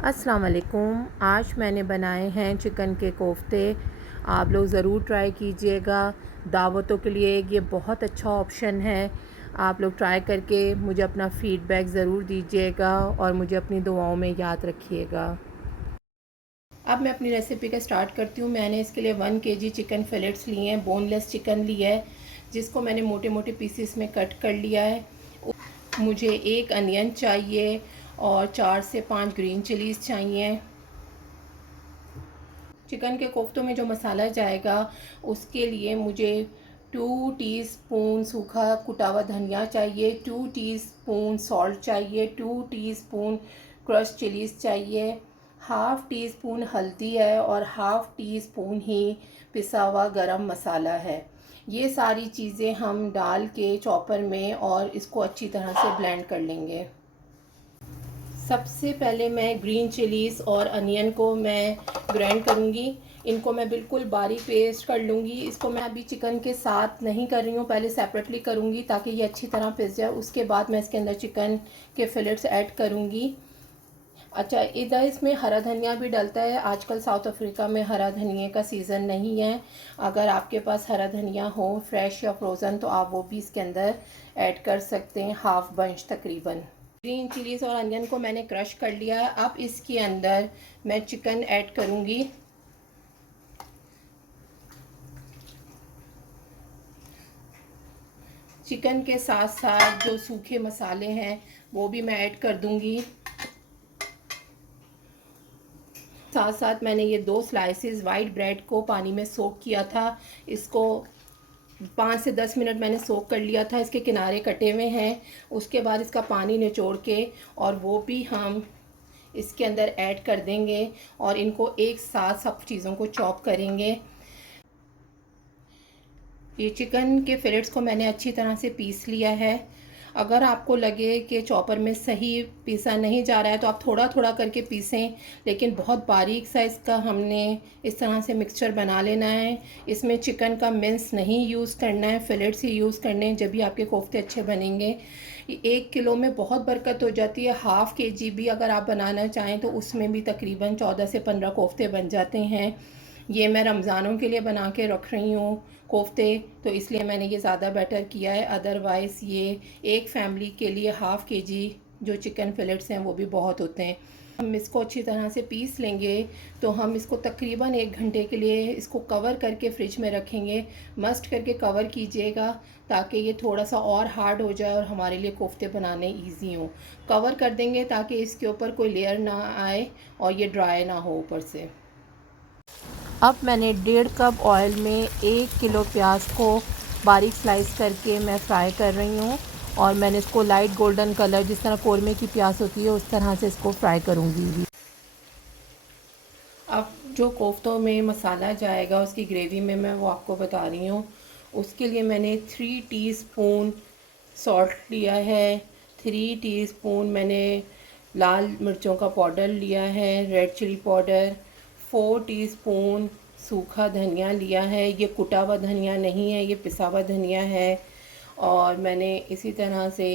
अस्सलाम वालेकुम। आज मैंने बनाए हैं चिकन के कोफ्ते। आप लोग ज़रूर ट्राई कीजिएगा। दावतों के लिए ये बहुत अच्छा ऑप्शन है। आप लोग ट्राई करके मुझे अपना फ़ीडबैक ज़रूर दीजिएगा और मुझे अपनी दुआओं में याद रखिएगा। अब मैं अपनी रेसिपी का स्टार्ट करती हूँ। मैंने इसके लिए 1 केजी चिकन फिलेट्स लिए हैं, बोनलेस चिकन लिया है, जिसको मैंने मोटे मोटे पीसीस में कट कर लिया है। मुझे 1 अनियन चाहिए और 4 से 5 ग्रीन चिलीज़ चाहिए। चिकन के कोफ्तों में जो मसाला जाएगा उसके लिए मुझे 2 टीस्पून सूखा कुटा हुआ धनिया चाहिए, 2 टीस्पून सॉल्ट चाहिए, 2 टीस्पून क्रश चिलीज़ चाहिए, हाफ़ टी स्पून हल्दी है और हाफ़ टी स्पून ही पिसा हुआ गरम मसाला है। ये सारी चीज़ें हम डाल के चॉपर में और इसको अच्छी तरह से ब्लेंड कर लेंगे। सबसे पहले मैं ग्रीन चिलीज़ और अनियन को मैं ग्राइंड करूँगी। इनको मैं बिल्कुल बारीक पेस्ट कर लूँगी। इसको मैं अभी चिकन के साथ नहीं कर रही हूँ, पहले सेपरेटली करूँगी ताकि ये अच्छी तरह पिस जाए। उसके बाद मैं इसके अंदर चिकन के फिलेट्स ऐड करूँगी। अच्छा, इधर इसमें हरा धनिया भी डलता है। आजकल साउथ अफ्रीका में हरा धनिया का सीज़न नहीं है। अगर आपके पास हरा धनिया हो फ्रेश या फ्रोज़न तो आप वो भी इसके अंदर ऐड कर सकते हैं, हाफ़ बंच तकरीबन। ग्रीन चिलीज़ और अनियन को मैंने क्रश कर लिया। अब इसके अंदर मैं चिकन ऐड करूँगी। चिकन के साथ साथ जो सूखे मसाले हैं वो भी मैं ऐड कर दूँगी। साथ साथ मैंने ये 2 स्लाइसेस वाइट ब्रेड को पानी में सोक किया था। इसको 5 से 10 मिनट मैंने सोक कर लिया था। इसके किनारे कटे हुए हैं। उसके बाद इसका पानी निचोड़ के और वो भी हम इसके अंदर ऐड कर देंगे और इनको एक साथ सब चीज़ों को चॉप करेंगे। ये चिकन के फिलेट्स को मैंने अच्छी तरह से पीस लिया है। अगर आपको लगे कि चॉपर में सही पीसा नहीं जा रहा है तो आप थोड़ा थोड़ा करके पीसें, लेकिन बहुत बारीक सा इसका हमने इस तरह से मिक्सचर बना लेना है। इसमें चिकन का मिन्स नहीं यूज़ करना है, फिलेट्स ही यूज़ करने हैं, जब भी आपके कोफ्ते अच्छे बनेंगे। 1 किलो में बहुत बरकत हो जाती है। हाफ़ केजी भी अगर आप बनाना चाहें तो उसमें भी तकरीबन 14 से 15 कोफ्ते बन जाते हैं। ये मैं रमज़ानों के लिए बना के रख रही हूँ कोफ्ते, तो इसलिए मैंने ये ज़्यादा बेटर किया है। अदरवाइज़ ये एक फैमिली के लिए हाफ़ केजी जो चिकन फिलेट्स हैं वो भी बहुत होते हैं। हम इसको अच्छी तरह से पीस लेंगे तो हम इसको तकरीबन 1 घंटे के लिए इसको कवर करके फ्रिज में रखेंगे। मस्ट करके कवर कीजिएगा ताकि ये थोड़ा सा और हार्ड हो जाए और हमारे लिए कोफ्ते बनाने ईजी हों। कवर कर देंगे ताकि इसके ऊपर कोई लेयर ना आए और ये ड्राई ना हो ऊपर से। अब मैंने 1.5 कप ऑयल में 1 किलो प्याज को बारीक स्लाइस करके मैं फ्राई कर रही हूँ और मैंने इसको लाइट गोल्डन कलर जिस तरह कौरमे की प्याज होती है उस तरह से इसको फ्राई करूँगी। अब जो कोफ्तों में मसाला जाएगा उसकी ग्रेवी में मैं वो आपको बता रही हूँ। उसके लिए मैंने 3 टीस्पून सॉल्ट लिया है, 3 टीस्पून मैंने लाल मिर्चों का पाउडर लिया है, रेड चिली पाउडर, 4 टीस्पून सूखा धनिया लिया है। ये कुटा हुआ धनिया नहीं है, ये पिसा हुआ धनिया है। और मैंने इसी तरह से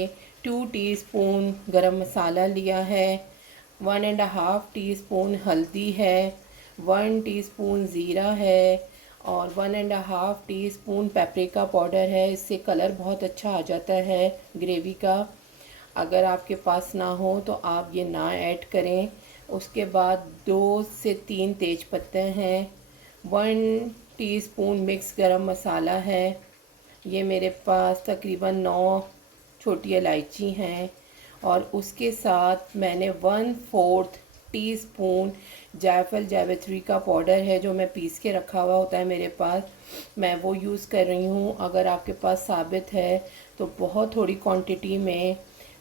2 टीस्पून गरम मसाला लिया है, 1.5 टीस्पून हल्दी है, 1 टीस्पून ज़ीरा है और 1.5 टीस्पून पेपरिका पाउडर है। इससे कलर बहुत अच्छा आ जाता है ग्रेवी का। अगर आपके पास ना हो तो आप ये ना ऐड करें। उसके बाद 2 से 3 तेज पत्ते हैं, 1 टीस्पून मिक्स गरम मसाला है। ये मेरे पास तकरीबन 9 छोटी इलायची हैं और उसके साथ मैंने 1/4 टीस्पून जायफल जावित्री का पाउडर है जो मैं पीस के रखा हुआ होता है मेरे पास, मैं वो यूज़ कर रही हूँ। अगर आपके पास साबित है तो बहुत थोड़ी क्वांटिटी में,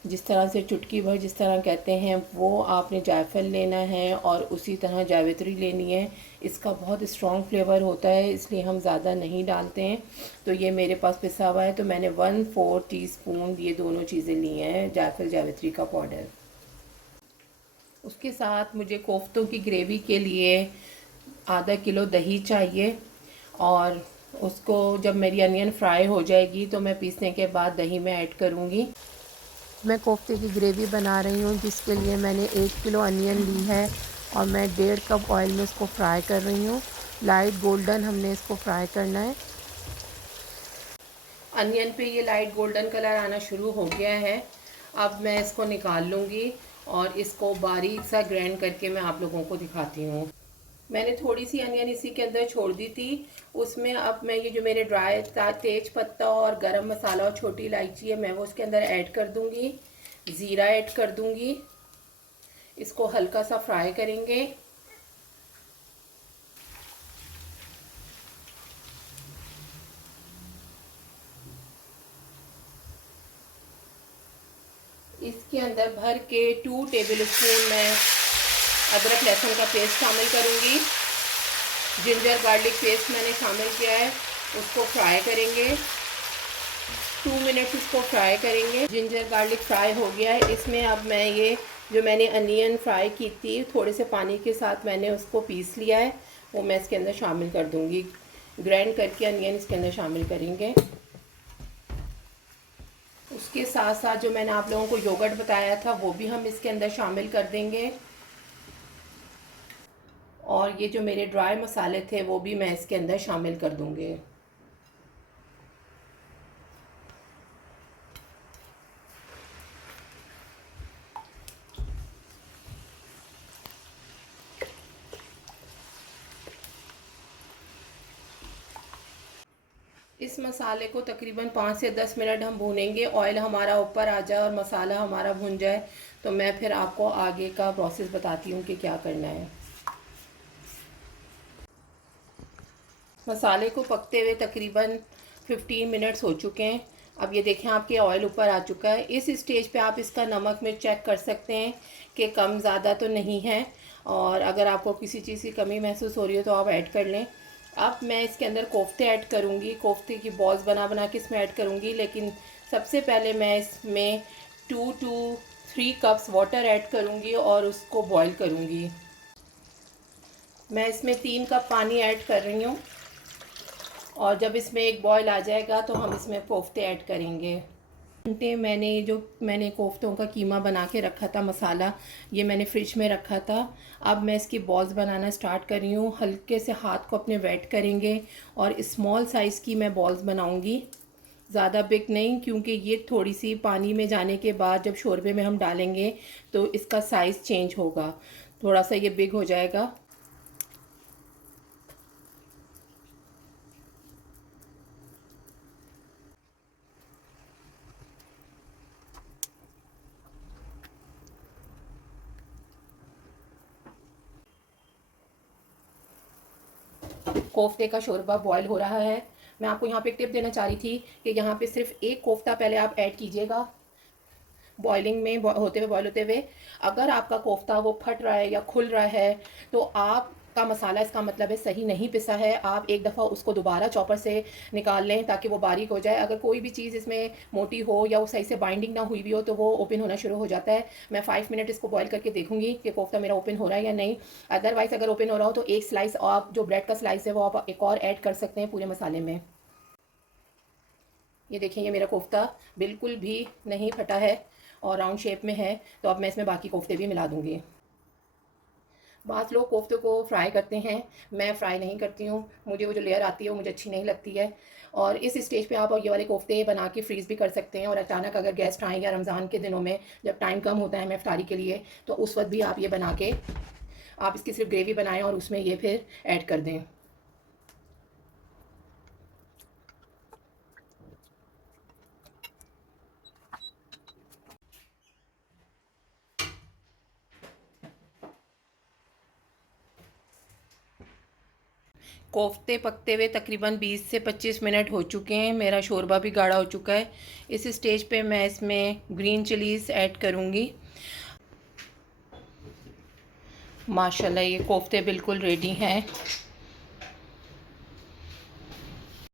जिस तरह से चुटकी भर जिस तरह कहते हैं, वो आपने जायफल लेना है और उसी तरह जावित्री लेनी है। इसका बहुत स्ट्रॉन्ग फ्लेवर होता है इसलिए हम ज़्यादा नहीं डालते हैं। तो ये मेरे पास पिसा हुआ है तो मैंने 1/4 टीस्पून ये दोनों चीज़ें ली हैं, जायफल जावित्री का पाउडर। उसके साथ मुझे कोफ्तों की ग्रेवी के लिए आधा किलो दही चाहिए और उसको जब मेरी अनियन फ्राई हो जाएगी तो मैं पीसने के बाद दही में ऐड करूँगी। मैं कोफ्ते की ग्रेवी बना रही हूँ, जिसके लिए मैंने 1 किलो अनियन ली है और मैं 1.5 कप ऑयल में इसको फ्राई कर रही हूँ। लाइट गोल्डन हमने इसको फ्राई करना है। अनियन पे ये लाइट गोल्डन कलर आना शुरू हो गया है। अब मैं इसको निकाल लूँगी और इसको बारीक सा ग्राइंड करके मैं आप लोगों को दिखाती हूँ। मैंने थोड़ी सी अनियन इसी के अंदर छोड़ दी थी। उसमें अब मैं ये जो मेरे ड्राई तेज पत्ता और गरम मसाला और छोटी इलायची है, मैं वो उसके अंदर ऐड कर दूँगी। ज़ीरा ऐड कर दूँगी। इसको हल्का सा फ्राई करेंगे। इसके अंदर भर के 2 टेबल स्पून मैं अदरक लहसुन का पेस्ट शामिल करूँगी। जिंजर गार्लिक पेस्ट मैंने शामिल किया है, उसको फ्राई करेंगे। 2 मिनट इसको फ्राई करेंगे। जिंजर गार्लिक फ्राई हो गया है। इसमें अब मैं ये जो मैंने अनियन फ्राई की थी, थोड़े से पानी के साथ मैंने उसको पीस लिया है, वो मैं इसके अंदर शामिल कर दूँगी। ग्राइंड करके अनियन इसके अंदर शामिल करेंगे। उसके साथ साथ जो मैंने आप लोगों को योगर्ट बताया था, वो भी हम इसके अंदर शामिल कर देंगे। और ये जो मेरे ड्राई मसाले थे, वो भी मैं इसके अंदर शामिल कर दूँगी। इस मसाले को तकरीबन 5 से 10 मिनट हम भूनेंगे। ऑयल हमारा ऊपर आ जाए और मसाला हमारा भुन जाए, तो मैं फिर आपको आगे का प्रोसेस बताती हूँ कि क्या करना है। मसाले को पकते हुए तकरीबन 15 मिनट्स हो चुके हैं। अब ये देखें, आपके ऑयल ऊपर आ चुका है। इस स्टेज पे आप इसका नमक मिर्च चेक कर सकते हैं कि कम ज़्यादा तो नहीं है, और अगर आपको किसी चीज़ की कमी महसूस हो रही हो तो आप ऐड कर लें। अब मैं इसके अंदर कोफ्ते ऐड करूँगी। कोफ्ते की बॉल्स बना बना के इसमें ऐड करूँगी, लेकिन सबसे पहले मैं इसमें 2 to 3 कप्स वाटर ऐड करूँगी और उसको बॉईल करूँगी। मैं इसमें 3 कप पानी ऐड कर रही हूँ, और जब इसमें एक बॉयल आ जाएगा तो हम इसमें कोफ्ते ऐड करेंगे। घंटे मैंने कोफ्तों का कीमा बना के रखा था, मसाला ये मैंने फ्रिज में रखा था। अब मैं इसकी बॉल्स बनाना स्टार्ट कर रही हूँ। हल्के से हाथ को अपने वेट करेंगे और स्मॉल साइज़ की मैं बॉल्स बनाऊँगी, ज़्यादा बिग नहीं, क्योंकि ये थोड़ी सी पानी में जाने के बाद जब शोरबे में हम डालेंगे तो इसका साइज़ चेंज होगा, थोड़ा सा ये बिग हो जाएगा। कोफ्ते का शोरबा बॉयल हो रहा है। मैं आपको यहाँ पे एक टिप देना चाह रही थी कि यहाँ पे सिर्फ एक कोफ्ता पहले आप ऐड कीजिएगा बॉइलिंग में होते हुए, बॉयल होते हुए। अगर आपका कोफ्ता वो फट रहा है या खुल रहा है तो आपका मसाला, इसका मतलब है सही नहीं पिसा है। आप एक दफ़ा उसको दोबारा चॉपर से निकाल लें ताकि वो बारीक हो जाए। अगर कोई भी चीज़ इसमें मोटी हो या वो सही से बाइंडिंग ना हुई भी हो तो वो ओपन होना शुरू हो जाता है। मैं 5 मिनट इसको बॉयल करके देखूंगी कि कोफ्ता मेरा ओपन हो रहा है या नहीं। अदरवाइज़ अगर ओपन हो रहा हो तो एक स्लाइस, आप जो ब्रेड का स्लाइस है वो आप एक और ऐड कर सकते हैं पूरे मसाले में। ये देखिए, ये मेरा कोफ्ता बिल्कुल भी नहीं फटा है और राउंड शेप में है। तो अब मैं इसमें बाकी कोफ्ते भी मिला दूँगी। बाज़ लोग कोफ्ते को फ्राई करते हैं, मैं फ़्राई नहीं करती हूँ। मुझे वो जो लेयर आती है वो मुझे अच्छी नहीं लगती है। और इस स्टेज पे आप ये वाले कोफ्ते बना के फ्रीज़ भी कर सकते हैं, और अचानक अगर गेस्ट आएँ या रमज़ान के दिनों में जब टाइम कम होता है इफ्तारी के लिए, तो उस वक्त भी आप ये बना के आप इसकी सिर्फ ग्रेवी बनाएं और उसमें ये फिर ऐड कर दें। कोफ्ते पकते हुए तकरीबन 20 से 25 मिनट हो चुके हैं। मेरा शोरबा भी गाढ़ा हो चुका है। इस स्टेज पे मैं इसमें ग्रीन चिलीज़ ऐड करूँगी। माशाल्लाह ये कोफ्ते बिल्कुल रेडी हैं।